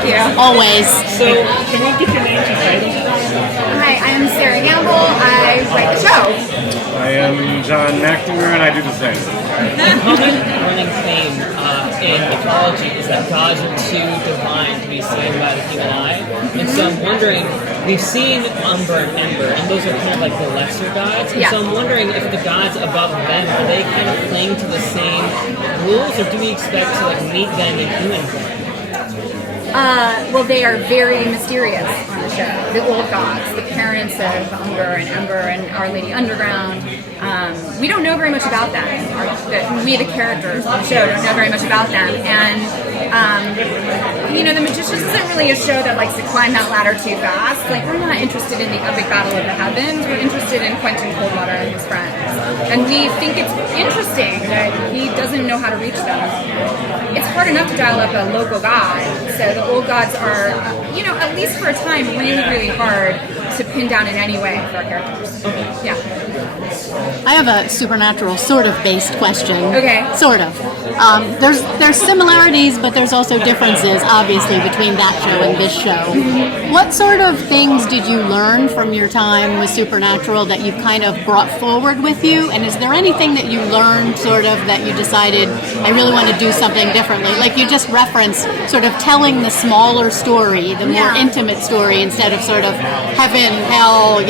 Thank you. Always. So, can we get your names and titles? Hi, I am Sera. I write the show. I am John McNamara, and I do the same. A common running theme in mythology is that gods are too divine to be seen by the human eye. And so I'm wondering, we've seen Umber and Ember, and those are kind of like the lesser gods. And so I'm wondering if the gods above them, are they kind of playing to the same rules, or do we expect to like meet them in human form? Well, they are very mysterious on the show. The old gods, the parents of Umber and Ember and Our Lady Underground. We don't know very much about them. We, the characters of the show, don't know very much about them. And, The Magicians isn't really a show that likes to climb that ladder too fast. Like, we're not interested in the epic battle of the heavens. We're interested in Quentin Coldwater and his friends. And we think it's interesting that he doesn't know how to reach them. It's hard enough to dial up a local god, so the old gods are, at least for a time, really, really hard to pin down in any way for our characters. Yeah. I have a supernatural sort of based question. Okay. Sort of. There's similarities, but there's also differences, obviously, between that show and this show. What sort of things did you learn from your time with Supernatural that you kind of brought forward with you? And is there anything that you learned sort of that you decided, I really want to do something differently? Like you just referenced sort of telling the smaller story, the more intimate story, instead of sort of heaven, hell,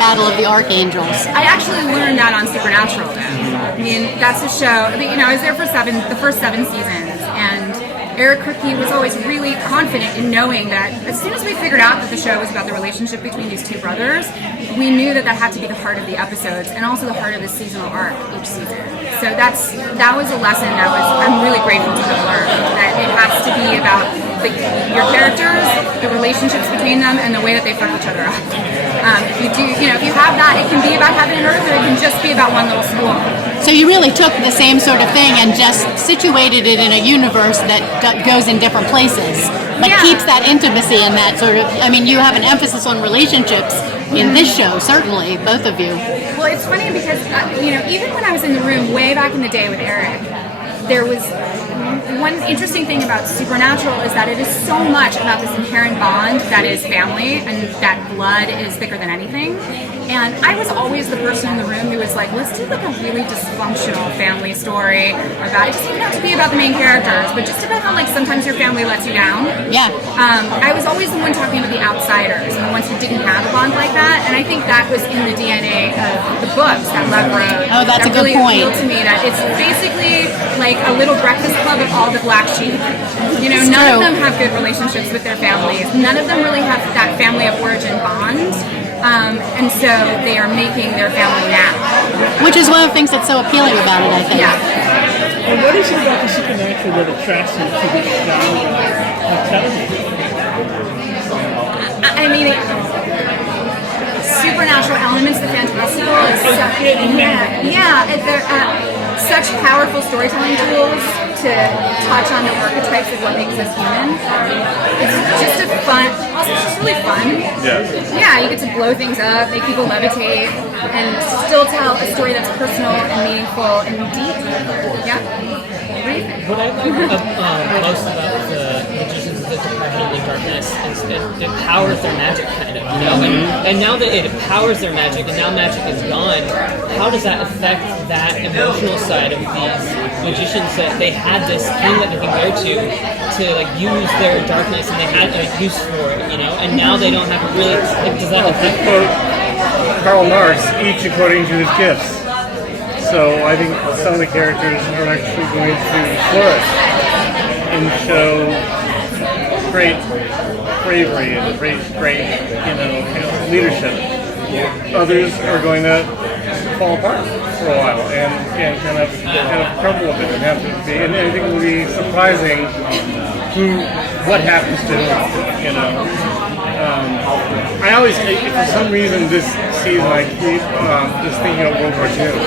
Battle of the Archangels. I actually learned that on Supernatural, though. I mean, that's a show. I was there for the first 7 seasons, and Eric Kripke was always really confident in knowing that as soon as we figured out that the show was about the relationship between these two brothers, we knew that had to be the heart of the episodes and also the heart of the seasonal arc each season. So that was a lesson I'm really grateful to have learned, that it has to be about your characters, the relationships between them, and the way that they fuck each other up. If you have that, it can be about heaven and earth, or it can just be about one little school. So you really took the same sort of thing and just situated it in a universe that goes in different places, but keeps that intimacy and that sort of, you have an emphasis on relationships in this show, certainly, both of you. Well, it's funny because, even when I was in the room way back in the day with Eric, there was one interesting thing about Supernatural is that it is so much about this inherent bond that is family and that blood is thicker than anything. And I was always the person in the room who was like, let's do like a really dysfunctional family story about, it doesn't even have to be about the main characters, but just about how like sometimes your family lets you down. Yeah. I was always the one talking about the outsiders and the ones who didn't have a bond like that. And I think that was in the DNA of the books that Lev wrote. Oh, that's a good really point. Appealed to me that it's basically like a little breakfast club of all the black sheep. None of them have good relationships with their families. None of them really have that family of origin bond. And so they are making their family now. Which is one of the things that's so appealing about it, I think. Yeah. And what is it about the supernatural that attracts you to this genre of television? Supernatural elements, the fantastical, is they're such powerful storytelling tools to touch on the archetypes of what makes us human. It's just it's just really fun. Yeah, you get to blow things up, make people levitate, and still tell a story that's personal and meaningful and deep. Yeah. What I like most about the Magicians is the depression and the darkness. It powers their magic, kind of, And now that it powers their magic, and now magic is gone, how does that affect that emotional side of these magicians? That they had this thing that they can go to like use their darkness, and they had a use for it, And now they don't have a really. Does that affect? Karl Marx, each according to his gifts. So I think some of the characters are actually going to flourish and show great bravery and great leadership. Others are going to fall apart for a while and kind of crumble a bit and have to be. And I think it will be surprising what happens to them. I always, for some reason, this season I keep just thinking of World War II.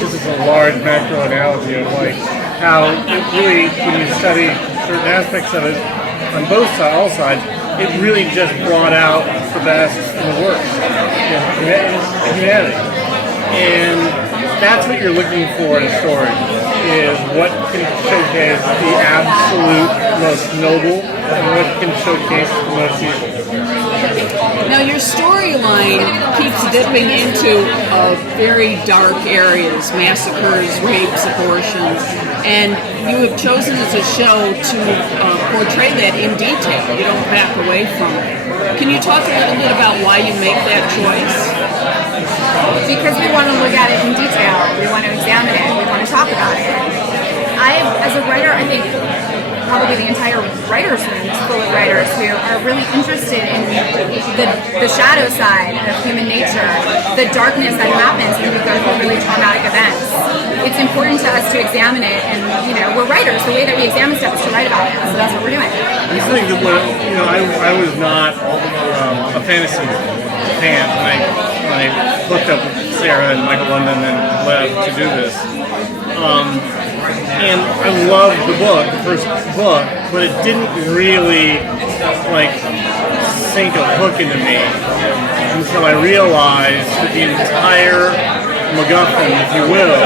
This is a large macro analogy of like how it really, when you study certain aspects of it on both sides, all sides, it really just brought out the best and the worst in humanity. And that's what you're looking for in a story. is what can showcase the absolute most noble and what can showcase the most evil. Now, your storyline keeps dipping into very dark areas, massacres, rapes, abortions, and you have chosen as a show to portray that in detail. You don't back away from it. Can you talk a little bit about why you make that choice? Because we want to look at it in detail. We want to examine it. We want to talk about it. As a writer, I think probably the entire writer's room is full of writers who are really interested in the shadow side of human nature, the darkness that happens when we go through really traumatic events. It's important to us to examine it, and we're writers. The way that we examine stuff is to write about it, so that's what we're doing. I just think that I was not a fantasy fan when I hooked up with Sera and Michael London and Lev to do this. And I loved the book, the first book, but it didn't really sink a hook into me until I realized that the entire MacGuffin, if you will,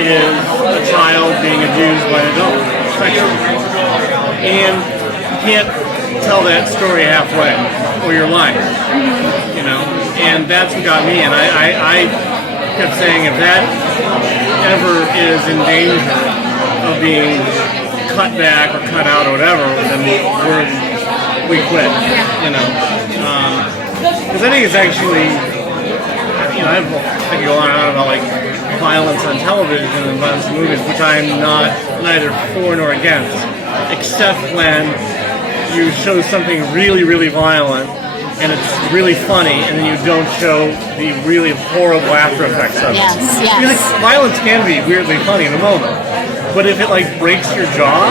is a child being abused by an adult. And you can't tell that story halfway, or you're lying. And that's what got me. And I kept saying, if that ever is in danger of being cut back or cut out or whatever, then we quit. Because I think it's actually, I could go on and on about violence on television and violence in movies, which I'm neither for nor against, except when you show something really, really violent and it's really funny, and then you don't show the really horrible after effects of it. Yes. Violence can be weirdly funny in the moment, but if it breaks your jaw,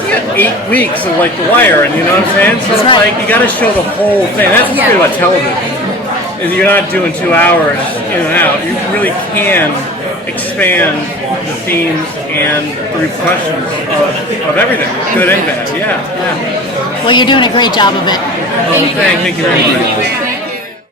you got 8 weeks of The Wire, and you know what I'm saying? So it's you got to show the whole thing. That's what's great about television. Is you're not doing 2 hours in and out. You really can expand the themes and the repercussions of everything, good and bad. Yeah. Well, you're doing a great job of it. Thank you very much.